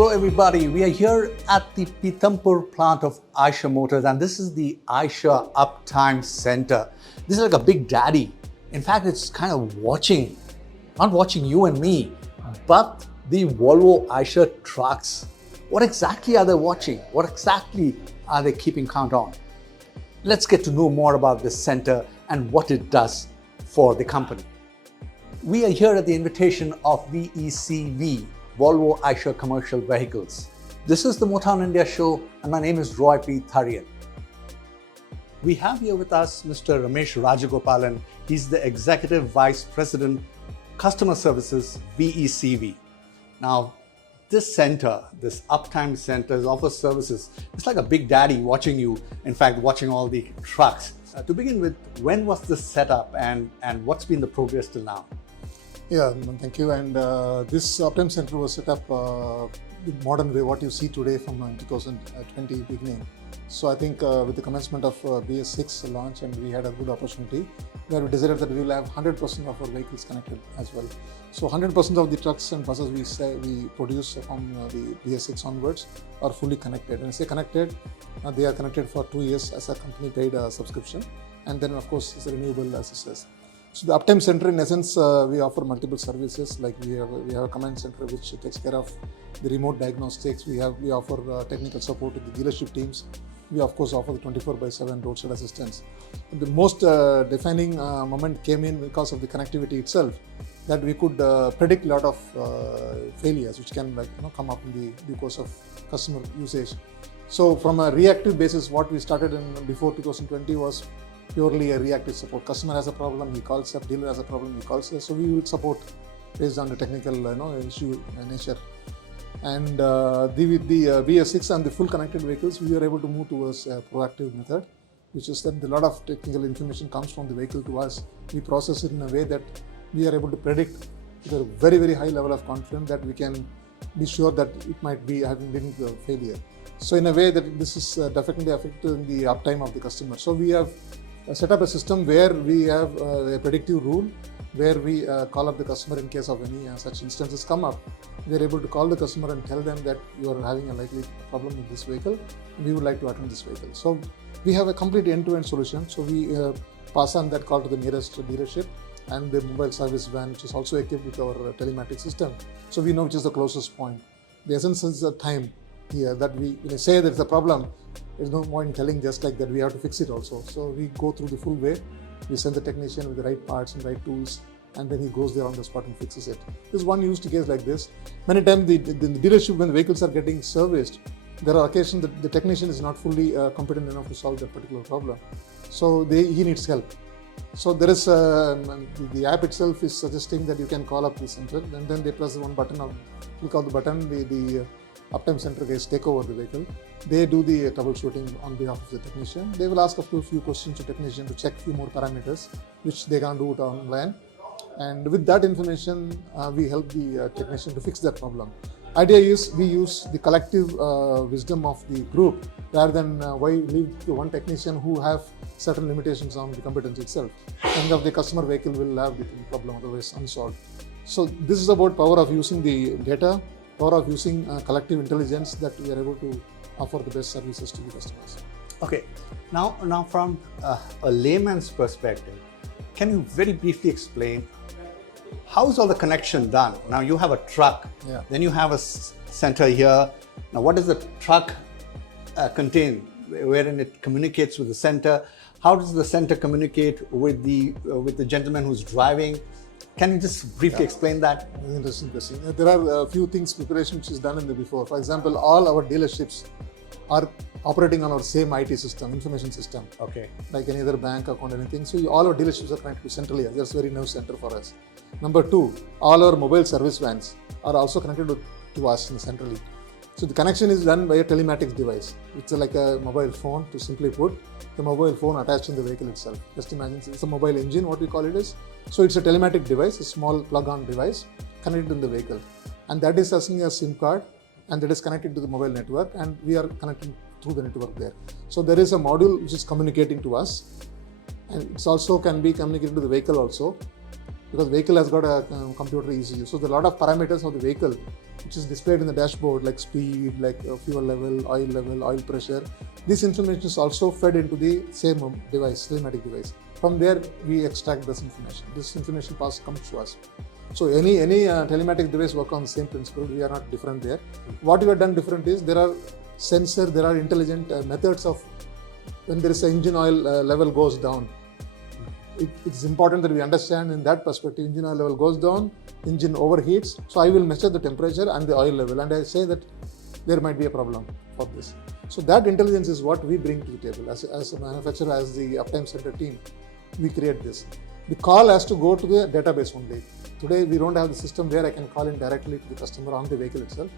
Hello everybody, we are here at the Pithampur plant of Eicher Motors, and this is the Eicher Uptime Center. This is like a big daddy. In fact, it's kind of watching, not watching you and me, but the Volvo Eicher trucks. What exactly are they watching? What exactly are they keeping count on? Let's get to know more about this center and what it does for the company. We are here at the invitation of VECV, Volvo Eicher Commercial Vehicles. This is the Motown India show, and my name is Roy P. Tharyan. We have here with us Mr. Ramesh Rajagopalan. He's the Executive Vice President, Customer Services, VECV. Now, this center, this Uptime Center, offers services. It's like a big daddy watching you, in fact, watching all the trucks. To begin with, when was this set up and what's been the progress till now? Yeah, thank you. And this Uptime Center was set up the modern way, what you see today from 2020 beginning. So I think with the commencement of BS6 launch, and we had a good opportunity where we decided that we will have 100% of our vehicles connected as well. So 100% of the trucks and buses we produce from the BS6 onwards are fully connected. And I say connected, they are connected for 2 years as a company paid subscription, and then of course it's a renewable assistance. So the Uptime Center, in essence, we offer multiple services. Like we have a command center which takes care of the remote diagnostics. We offer technical support to the dealership teams. We of course offer the 24/7 roadside assistance. And the most defining moment came in because of the connectivity itself, that we could predict a lot of failures which can come up in the course of customer usage. So from a reactive basis, what we started in before 2020 was purely a reactive support. Customer has a problem, he calls up. Dealer has a problem, he calls us. So we will support based on the technical issue nature. And with the BS6 and the full connected vehicles, we are able to move towards a proactive method, which is that a lot of technical information comes from the vehicle to us. We process it in a way that we are able to predict with a very, very high level of confidence that we can be sure that it might be having been a failure. So in a way that this is definitely affecting the uptime of the customer. So we have set up a system where we have a predictive rule where we call up the customer in case of any such instances come up. We are able to call the customer and tell them that you are having a likely problem with this vehicle and we would like to attend this vehicle. So we have a complete end-to-end solution. So we pass on that call to the nearest dealership and the mobile service van, which is also equipped with our telematics system. So we know which is the closest point. The essence is the time here that we say there's a problem. There's no point telling just like that, we have to fix it also. So we go through the full way. We send the technician with the right parts and right tools, and then he goes there on the spot and fixes it. There's one use case like this. Many times the dealership, when the vehicles are getting serviced, there are occasions that the technician is not fully competent enough to solve that particular problem. So he needs help. So there is the app itself is suggesting that you can call up the center, and then they press the one button or click on the button, the Uptime Center guys take over the vehicle. They do the troubleshooting on behalf of the technician. They will ask a few questions to technician to check few more parameters, which they can do it online. And with that information, we help the technician to fix that problem. Idea is we use the collective wisdom of the group rather than why leave to one technician who have certain limitations on the competence itself. End of the customer vehicle will have the problem otherwise unsolved. So this is about power of using the data, power of using collective intelligence, that we are able to offer the best services to the customers. Okay, now from a layman's perspective, can you very briefly explain how is all the connection done? Now you have a truck, then you have a center here. Now what does the truck contain, wherein it communicates with the center? How does the center communicate with the gentleman who's driving? Can you just briefly explain that? Interesting. There are a few things, preparation which is done in the before. For example, all our dealerships are operating on our same IT system, information system. Okay. Like any other bank account, anything. So all our dealerships are connected to centrally. That's very new center for us. Number two, all our mobile service vans are also connected to us centrally. So the connection is done by a telematics device. It's like a mobile phone, to simply put, the mobile phone attached in the vehicle itself. Just imagine it's a mobile engine, what we call it is. So it's a telematic device, a small plug-on device connected in the vehicle. And that is using a SIM card, and that is connected to the mobile network, and we are connecting through the network there. So there is a module which is communicating to us, and it also can be communicated to the vehicle also, because vehicle has got a computer ECU. So there are a lot of parameters of the vehicle which is displayed in the dashboard, like speed, like fuel level, oil pressure. This information is also fed into the same device, telematic device. From there, we extract this information. This information comes to us. So any telematic device work on the same principle. We are not different there. What we have done different is there are sensors, there are intelligent methods of when there is an engine oil level goes down. It's important that we understand in that perspective, engine oil level goes down, engine overheats. So I will measure the temperature and the oil level, and I say that there might be a problem for this. So that intelligence is what we bring to the table as a manufacturer, as the Uptime Center team. We create this. The call has to go to the database only. Today we don't have the system where I can call in directly to the customer on the vehicle itself.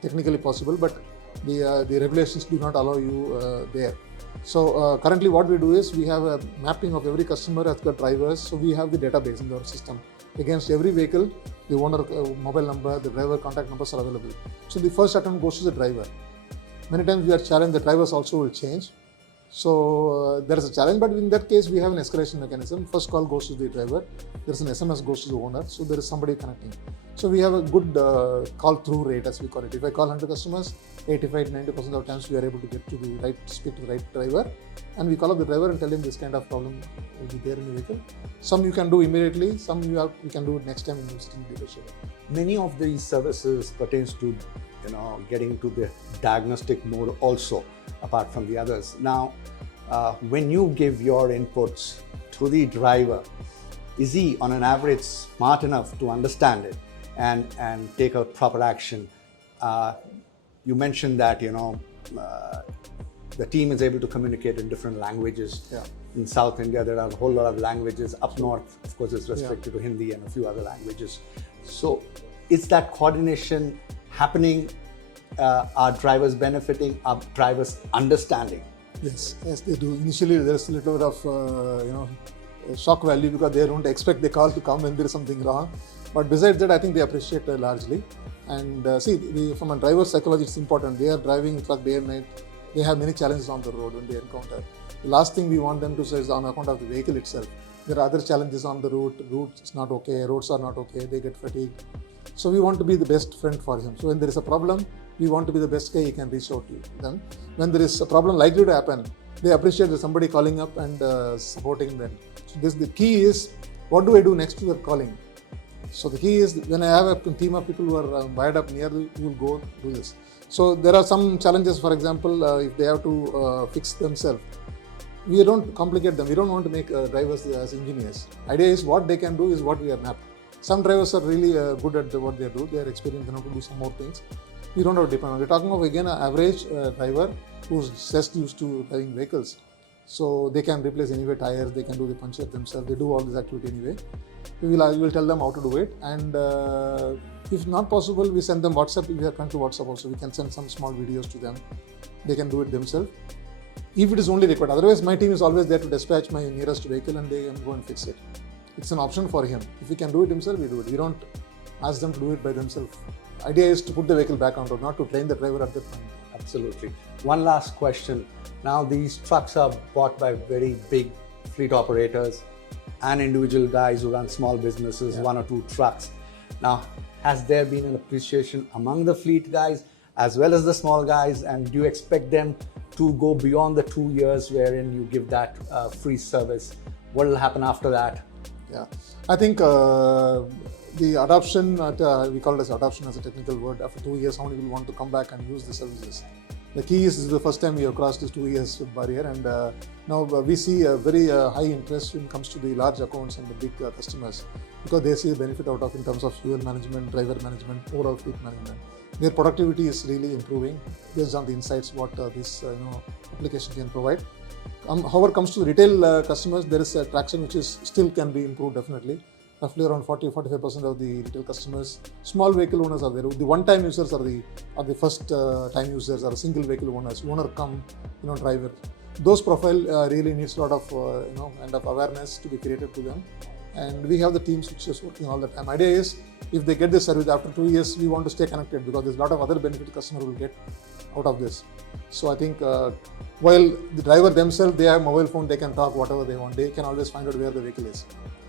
Technically possible, but the regulations do not allow you there. So currently what we do is we have a mapping of every customer has got drivers. So we have the database in our system. Against every vehicle, the owner mobile number, the driver contact numbers are available. So the first attempt goes to the driver. Many times we are challenged, the drivers also will change. So there is a challenge, but in that case we have an escalation mechanism. First call goes to the driver, there is an SMS goes to the owner, so there is somebody connecting. So we have a good call through rate, as we call it. If I call 100 customers, 85-90% of times we are able to get to the right, speak to the right driver, and we call up the driver and tell him this kind of problem will be there in the vehicle. Some you can do immediately, some you can do it next time in visiting the dealership. Many of these services pertains to getting to the diagnostic mode also, apart from the others. Now, when you give your inputs to the driver, is he on an average smart enough to understand it and take a proper action? You mentioned that the team is able to communicate in different languages. Yeah. In South India, there are a whole lot of languages. Up north, of course, it's restricted to Hindi and a few other languages. So, is that coordination happening? Are drivers benefiting? Are drivers understanding? Yes, they do. Initially, there's a little bit of shock value because they don't expect the call to come when there is something wrong. But besides that, I think they appreciate largely. And from a driver's psychology, it's important. They are driving truck day and night. They have many challenges on the road when they encounter. The last thing we want them to say is on account of the vehicle itself. There are other challenges on the route. Route is not okay. Roads are not okay. They get fatigued. So we want to be the best friend for him. So when there is a problem, we want to be the best guy he can reach out to them. When there is a problem likely to happen, they appreciate that somebody calling up and supporting them. So the key is, what do I do next to the calling? So the key is, when I have a team of people who are wired up nearly, we will go do this. So there are some challenges. For example, if they have to fix themselves, we don't complicate them. We don't want to make drivers as engineers. Idea is what they can do is what we have mapped. Some drivers are really good at what they do. They are experienced enough to do some more things. We don't have to depend on. We're talking of again an average driver who's just used to driving vehicles. So they can replace anyway tires, they can do the puncture themselves, they do all this activity anyway. We will tell them how to do it, and if not possible, we send them WhatsApp. We are trying to WhatsApp also. We can send some small videos to them. They can do it themselves if it is only required. Otherwise, my team is always there to dispatch my nearest vehicle and they can go and fix it. It's an option for him. If he can do it himself, we do it. We don't ask them to do it by themselves. Idea is to put the vehicle back on road, not to train the driver at that point. Absolutely. One last question. Now, these trucks are bought by very big fleet operators and individual guys who run small businesses, one or two trucks. Now, has there been an appreciation among the fleet guys as well as the small guys, and do you expect them to go beyond the 2 years wherein you give that free service? What will happen after that? Yeah, I think the adoption, we call it as adoption as a technical word. After 2 years, how many will want to come back and use the services? The key is, this is the first time we have crossed this 2 years barrier, and now we see a very high interest when it comes to the large accounts and the big customers, because they see the benefit out of in terms of fuel management, driver management, overall fleet management. Their productivity is really improving based on the insights what this application can provide. However, comes to the retail customers, there is a traction which is still can be improved definitely. Roughly around 40-45% of the retail customers, small vehicle owners are there. The one-time users are the first time users, are single vehicle owners. Owner come, driver. Those profile really needs a lot of kind of awareness to be created to them, and we have the teams which is working all the time. Idea is, if they get this service after 2 years, we want to stay connected because there's a lot of other benefit customer will get out of this. So I think while the driver themselves, they have mobile phone, they can talk whatever they want. They can always find out where the vehicle is.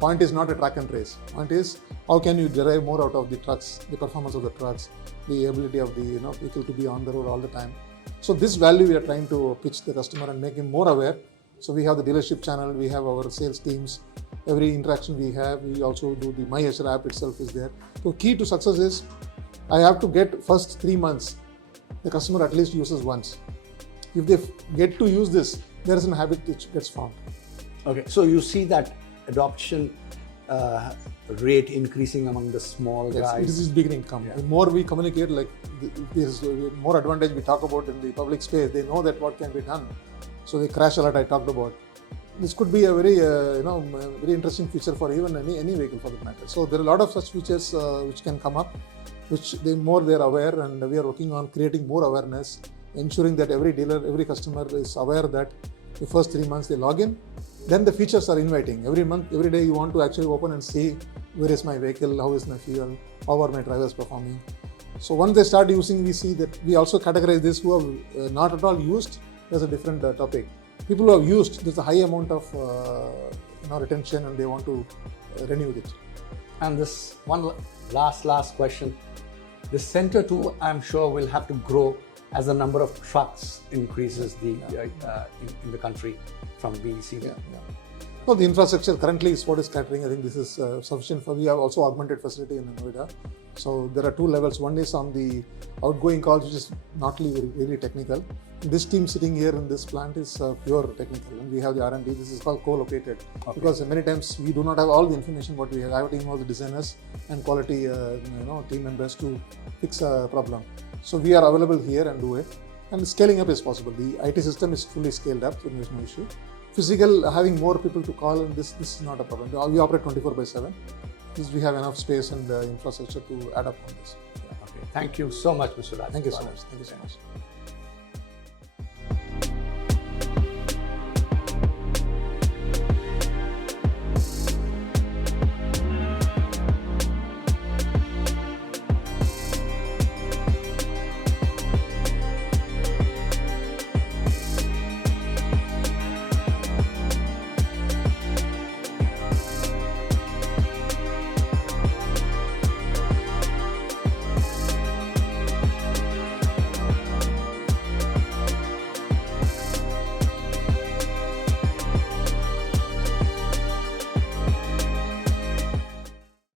Point is not a track and trace. Point is how can you derive more out of the trucks, the performance of the trucks, the ability of the vehicle to be on the road all the time. So this value we are trying to pitch the customer and make him more aware. So we have the dealership channel, we have our sales teams. Every interaction we have, we also do the My Eicher app itself is there. So key to success is I have to get first 3 months the customer at least uses once. If they get to use this, there is a habit which gets formed. Okay, so you see that adoption rate increasing among the small guys. It is beginning to come. The more we communicate, like there's more advantage we talk about in the public space. They know that what can be done. So the crash alert I talked about. This could be a very very interesting feature for even any vehicle for that matter. So there are a lot of such features which can come up, which they are aware, and we are working on creating more awareness, ensuring that every dealer, every customer is aware that the first 3 months they log in. Then the features are inviting. Every month, every day you want to actually open and see where is my vehicle, how is my fuel, how are my drivers performing. So once they start using, we see that we also categorize this who have not at all used. There's a different topic. People who have used, there's a high amount of retention and they want to renew it. And this one last question. The center too, I'm sure, will have to grow as the number of trucks increases in the country from VECV. No, the infrastructure currently is what is catering. I think this is sufficient for. We have also augmented facility in Noida. So there are 2 levels. One is on the outgoing calls, which is not really technical. This team sitting here in this plant is pure technical, and we have the R&D. This is called co-located because many times we do not have all the information what we have. I have a team of the designers and quality team members to fix a problem. So we are available here and do it. And scaling up is possible. The IT system is fully scaled up, so there is no issue. Physical, having more people to call, and this is not a problem. We operate 24/7. We have enough space and infrastructure to add up on this. Okay. Thank you so much, Mr. Raj. Thank you so much. Thank you so much.